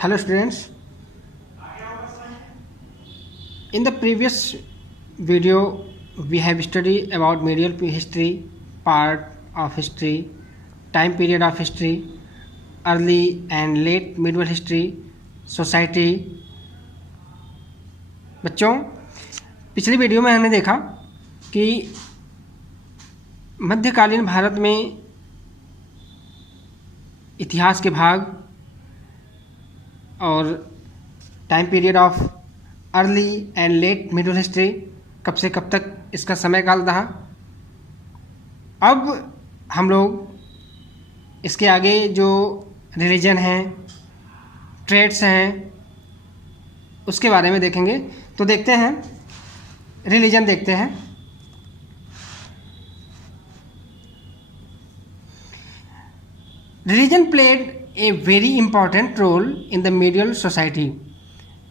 Hello students, in the previous video we have studied about medieval history, part of history, time period of history, early and late medieval history, society। बच्चों, पिछली video में हमने देखा कि मध्यकालीन भारत में इतिहास के भाग और time period of early and let middle history, कब से कब तक इसका समय काल रहा। अब हम लोग इसके आगे जो रिलीजन हैं, ट्रेड्स हैं, उसके बारे में देखेंगे। तो देखते हैं, रिलीजन देखते हैं। Religion played a very important role in the medieval society.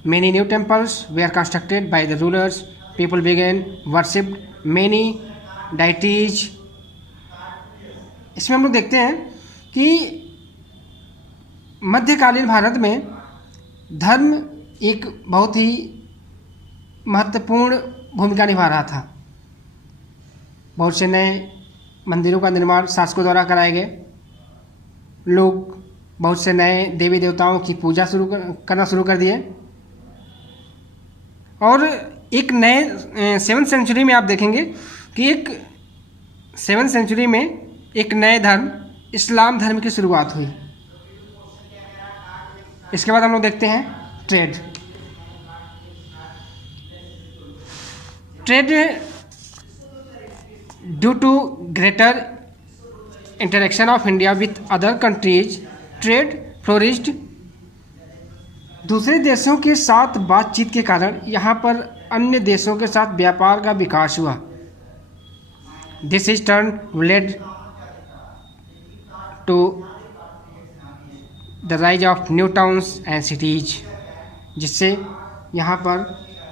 Many new temples were constructed by the rulers. People began worshipped many deities. इसमें हम लोग देखते हैं कि मध्यकालीन भारत में धर्म एक बहुत ही महत्वपूर्ण भूमिका निभा रहा था। बहुत से नए मंदिरों का निर्माण शासकों द्वारा कराए गए। लोग बहुत से नए देवी देवताओं की पूजा करना शुरू कर दिए। और एक नए 7th सेंचुरी में आप देखेंगे कि एक 7th सेंचुरी में एक नए धर्म, इस्लाम धर्म की शुरुआत हुई। इसके बाद हम लोग देखते हैं trade. Due to greater interaction of India with other countries, trade flourished. दूसरे देशों के साथ बातचीत के कारण यहाँ पर अन्य देशों के साथ व्यापार का विकास हुआ। This is turn led to the rise of new towns and cities, जिससे यहाँ पर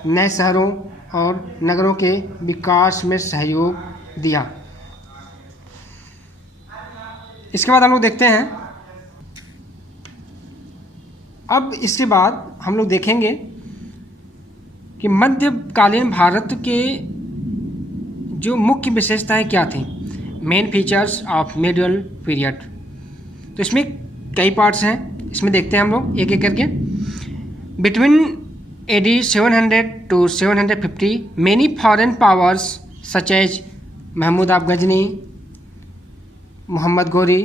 नए शहरों और नगरों के विकास में सहयोग दिया। इसके बाद हम लोग देखते हैं, अब इसके बाद हम लोग देखेंगे कि मध्यकालीन भारत के जो मुख्य विशेषताएं क्या थी, main features of medieval period. तो इसमें कई पार्ट्स हैं, इसमें देखते हैं हम लोग एक एक करके। Between AD 700 to 750 many foreign powers such as Mahmud of Ghazni, Muhammad Ghori,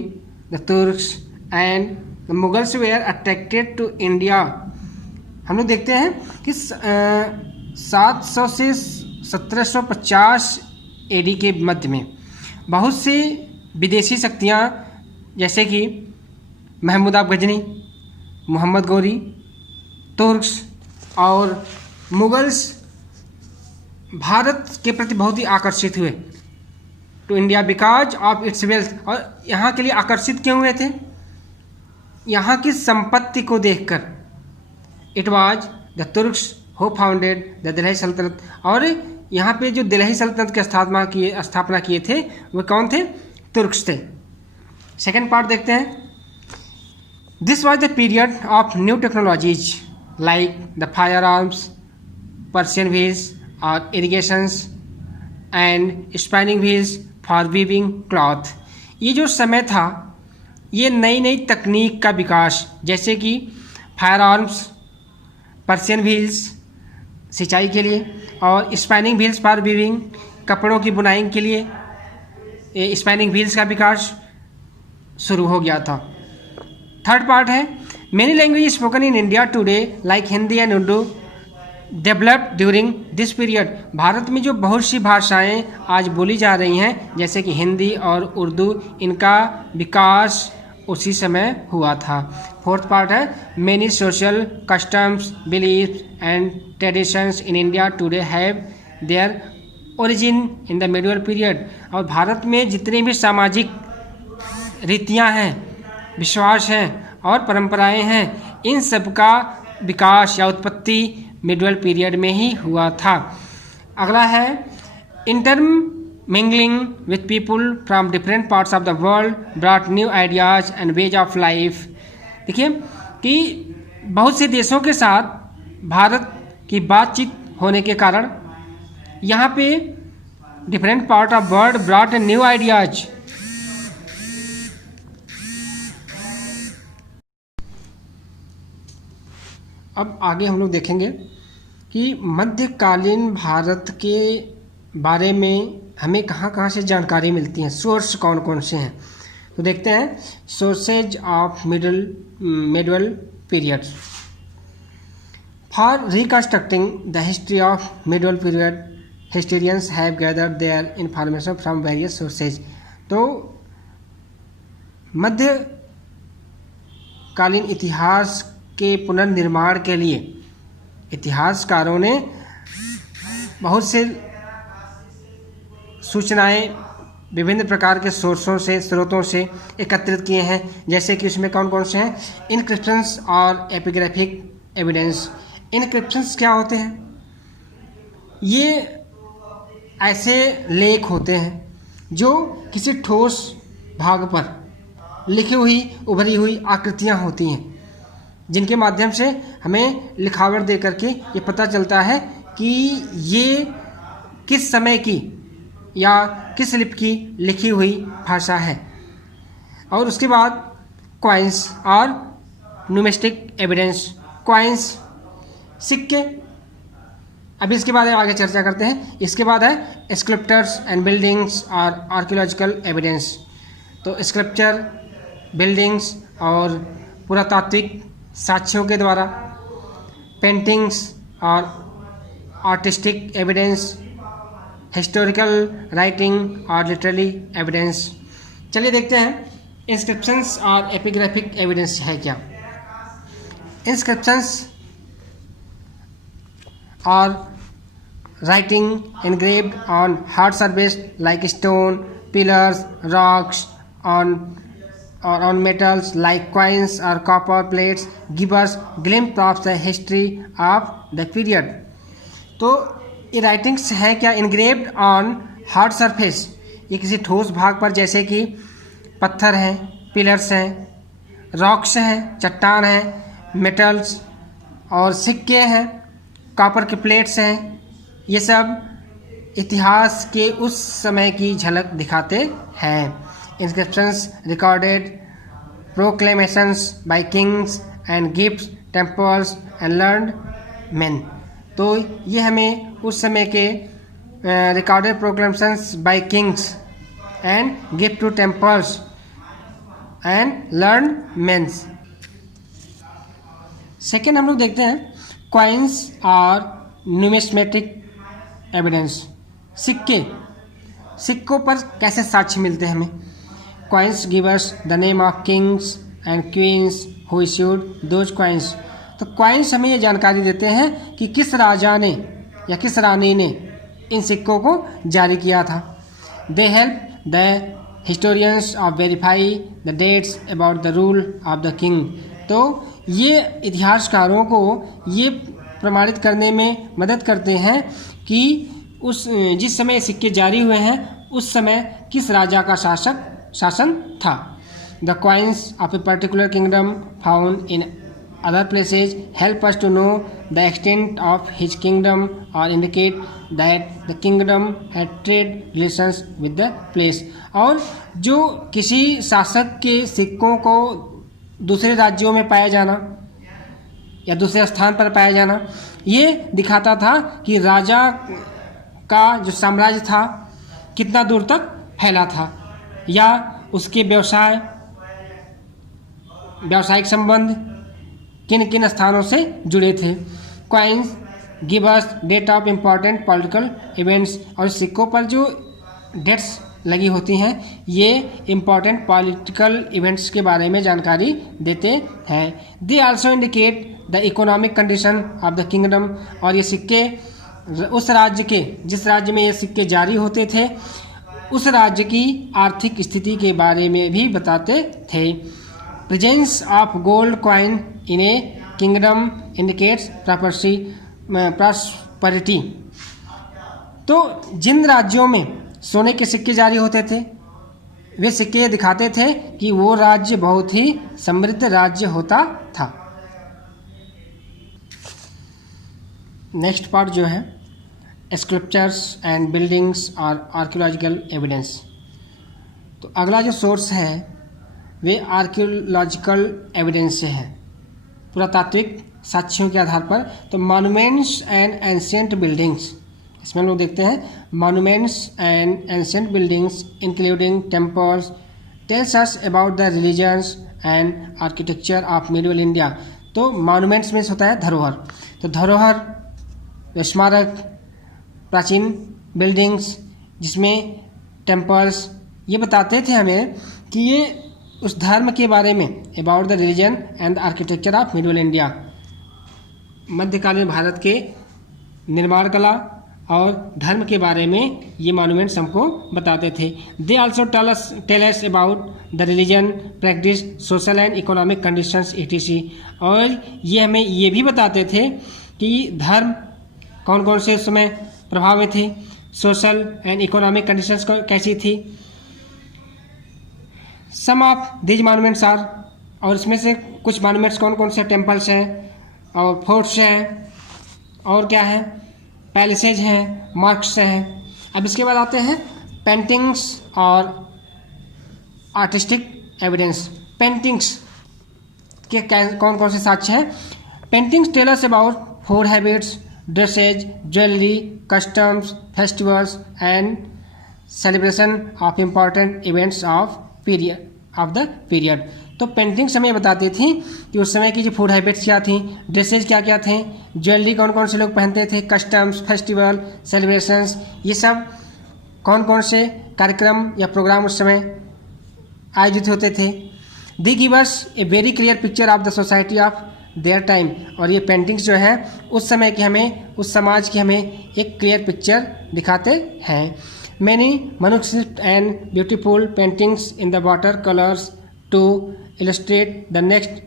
the Turks and the Mughals were attracted to India। हम लोग देखते हैं कि 700 से 1750 AD के मध्य में बहुत सी विदेशी शक्तियाँ जैसे कि महमूद ऑफ गजनी, मोहम्मद गौरी, तुर्क्स और मुगल्स भारत के प्रति बहुत ही आकर्षित हुए। To India because of its wealth. और यहाँ के लिए आकर्षित क्यों हुए थे? यहाँ की संपत्ति को देखकर। It was the Turks who founded the दिल्ही सल्तनत। और यहाँ पे जो दिल्ही सल्तनत की स्थापना किए थे वो कौन थे? तुर्क्स थे। सेकेंड पार्ट देखते हैं। This was the period of new technologies like the firearms, Persian wheels और irrigations and spinning wheels for weaving cloth. ये जो समय था, ये नई नई तकनीक का विकास, जैसे कि फायर आर्म्स, पर्शियन व्हील्स सिंचाई के लिए, और स्पैनिंग व्हील्स फॉर वीविंग कपड़ों की बुनाई के लिए स्पैनिंग व्हील्स का विकास शुरू हो गया था। थर्ड पार्ट है, many language spoken in India today like Hindi and Urdu developed during this period. Bharat में जो बहुत सी भाषाएं आज बोली जा रही हैं, जैसे कि हिंदी और उर्दू, इनका विकास उसी समय हुआ था। फोर्थ पार्ट है, many social customs, beliefs and traditions in India today have their origin in the medieval period. और भारत में जितनी भी सामाजिक रीतियाँ हैं, विश्वास हैं और परंपराएं हैं, इन सब का विकास या उत्पत्ति मिडिवल पीरियड में ही हुआ था। अगला है, intermingling with people from different parts of the world brought new ideas and ways of life. देखिए कि बहुत से देशों के साथ भारत की बातचीत होने के कारण यहाँ पे different part of world brought new ideas. अब आगे हम लोग देखेंगे कि मध्यकालीन भारत के बारे में हमें कहाँ कहाँ से जानकारी मिलती है, सोर्स कौन कौन से हैं। तो देखते हैं sources of middle period. For reconstructing the history of middle period historians have gathered their information from various sources. तो मध्यकालीन इतिहास के पुनर्निर्माण के लिए इतिहासकारों ने बहुत से सूचनाएं विभिन्न प्रकार के स्रोतों से एकत्रित किए हैं। जैसे कि उसमें कौन कौन से हैं, इनक्रिप्शंस और एपिग्राफिक एविडेंस। इनक्रिप्शंस क्या होते हैं? ये ऐसे लेख होते हैं जो किसी ठोस भाग पर लिखी हुई उभरी हुई आकृतियाँ होती हैं, जिनके माध्यम से हमें लिखावट दे करके ये पता चलता है कि ये किस समय की या किस लिपि की लिखी हुई भाषा है। और उसके बाद कॉइन्स और न्यूमिस्टिक एविडेंस। कॉइन्स सिक्के, अभी इसके बाद आगे चर्चा करते हैं। इसके बाद है स्कल्पचर्स एंड बिल्डिंग्स और आर्कियोलॉजिकल एविडेंस। तो स्कल्पचर, बिल्डिंग्स और पुरातात्विक साक्ष्यों के द्वारा, पेंटिंग्स और आर्टिस्टिक एविडेंस, हिस्टोरिकल राइटिंग और लिटरेरी एविडेंस। चलिए देखते हैं इंस्क्रिप्शंस और एपिग्राफिक एविडेंस है क्या। इंस्क्रिप्शंस और writing engraved on hard surface like stone, pillars, rocks, on metals like coins or copper plates give us glimpse of the history of the period। तो ये writings हैं क्या, engraved on hard surface, ये किसी ठोस भाग पर, जैसे कि पत्थर हैं, पिलर्स हैं, रॉक्स हैं, चट्टान हैं, मेटल्स और सिक्के हैं, कॉपर के प्लेट्स हैं। ये सब इतिहास के उस समय की झलक दिखाते हैं। Inscriptions recorded proclamations by kings and gifts, temples and learned men. तो ये हमें उस समय के recorded proclamations by kings and gift to temples and learned mens. Second हम लोग देखते हैं कॉइन्स और न्यूमिस्मेटिक एविडेंस। सिक्कों पर कैसे साक्ष्य मिलते हैं हमें। Coins give us the name of Kings and queen's who issued those coins. तो कॉइन्स हमें ये जानकारी देते हैं कि किस राजा ने या किस रानी ने इन सिक्कों को जारी किया था। They help the historians of verify the dates about the rule of the king. तो ये इतिहासकारों को ये प्रमाणित करने में मदद करते हैं कि उस जिस समय सिक्के जारी हुए हैं उस समय किस राजा का शासन था। The coins of a particular kingdom found in other places help us to know the extent of his kingdom और indicate that the kingdom had trade relations with the place. और जो किसी शासक के सिक्कों को दूसरे राज्यों में पाया जाना या दूसरे स्थान पर पाया जाना, ये दिखाता था कि राजा का जो साम्राज्य था कितना दूर तक फैला था या उसके व्यावसायिक संबंध किन किन स्थानों से जुड़े थे। Coins give us date of important political events. और सिक्कों पर जो डेट्स लगी होती हैं ये इम्पॉर्टेंट पॉलिटिकल इवेंट्स के बारे में जानकारी देते हैं। They also indicate the economic condition of the kingdom. और ये सिक्के उस राज्य के, जिस राज्य में ये सिक्के जारी होते थे उस राज्य की आर्थिक स्थिति के बारे में भी बताते थे। Presence of gold coin in A kingdom indicates prosperity. तो जिन राज्यों में सोने के सिक्के जारी होते थे वे सिक्के दिखाते थे कि वो राज्य बहुत ही समृद्ध राज्य होता था। नेक्स्ट पार्ट जो है स्कल्पचर्स एंड बिल्डिंग्स और आर्कियोलॉजिकल एविडेंस। तो अगला जो सोर्स है वे आर्कियोलॉजिकल एविडेंस से है, पुरातात्विक साक्ष्यों के आधार पर। तो मॉन्यूमेंट्स एंड एंशिएंट बिल्डिंग्स, इसमें हम लोग देखते हैं monuments and ancient buildings including temples tells us about the religions and architecture of medieval India. तो मॉन्यूमेंट्स में होता है धरोहर, तो धरोहर, स्मारक, प्राचीन बिल्डिंग्स जिसमें टेम्पल्स, ये बताते थे हमें कि ये उस धर्म के बारे में, about the religion and architecture of medieval India, मध्यकालीन भारत के निर्माण कला और धर्म के बारे में ये मॉन्यूमेंट्स हमको बताते थे। They also tell us about the religion practice social and economic conditions etc। और ये हमें ये भी बताते थे कि धर्म कौन कौन से उस समय प्रभाव में थे, सोशल एंड इकोनॉमिक कंडीशंस कैसी थी। सम ऑफ दीज मॉन्यूमेंट्स आर, और इसमें से कुछ मॉन्यूमेंट्स कौन कौन से टेम्पल्स हैं और फोर्ट्स हैं और क्या है, पैलेसेज हैं, मार्क्स हैं। अब इसके बाद आते हैं पेंटिंग्स और आर्टिस्टिक एविडेंस। पेंटिंग्स के कौन कौन से साक्ष्य हैं। Paintings tell us about food habits, dresses, jewellery, customs, festivals and celebration of important events of the period. तो पेंटिंग्स हमें बताती थी कि उस समय की जो फूड हैबिट्स क्या थी, ड्रेसेज क्या क्या थे, ज्वेलरी कौन कौन से लोग पहनते थे, कस्टम्स, फेस्टिवल, सेलिब्रेशंस, ये सब कौन कौन से कार्यक्रम या प्रोग्राम उस समय आयोजित होते थे। They give us a very clear picture of the society of their time. और ये पेंटिंग्स जो है उस समय की हमें, उस समाज की हमें एक क्लियर पिक्चर दिखाते हैं। Many manuscript and beautiful paintings in the watercolors to illustrate the next.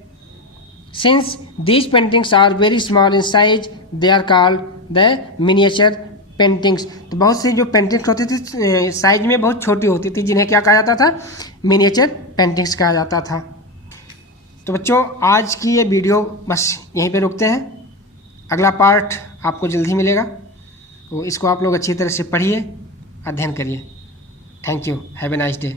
Since these paintings are very small in size, they are called the miniature paintings. तो बहुत सी जो पेंटिंग्स होती थी साइज में बहुत छोटी होती थी, जिन्हें क्या कहा जाता था, मिनिएचर पेंटिंग्स कहा जाता था। तो बच्चों आज की ये वीडियो बस यहीं पे रुकते हैं, अगला पार्ट आपको जल्द ही मिलेगा, तो इसको आप लोग अच्छी तरह से पढ़िए, अध्ययन करिए। Thank you, have a nice day.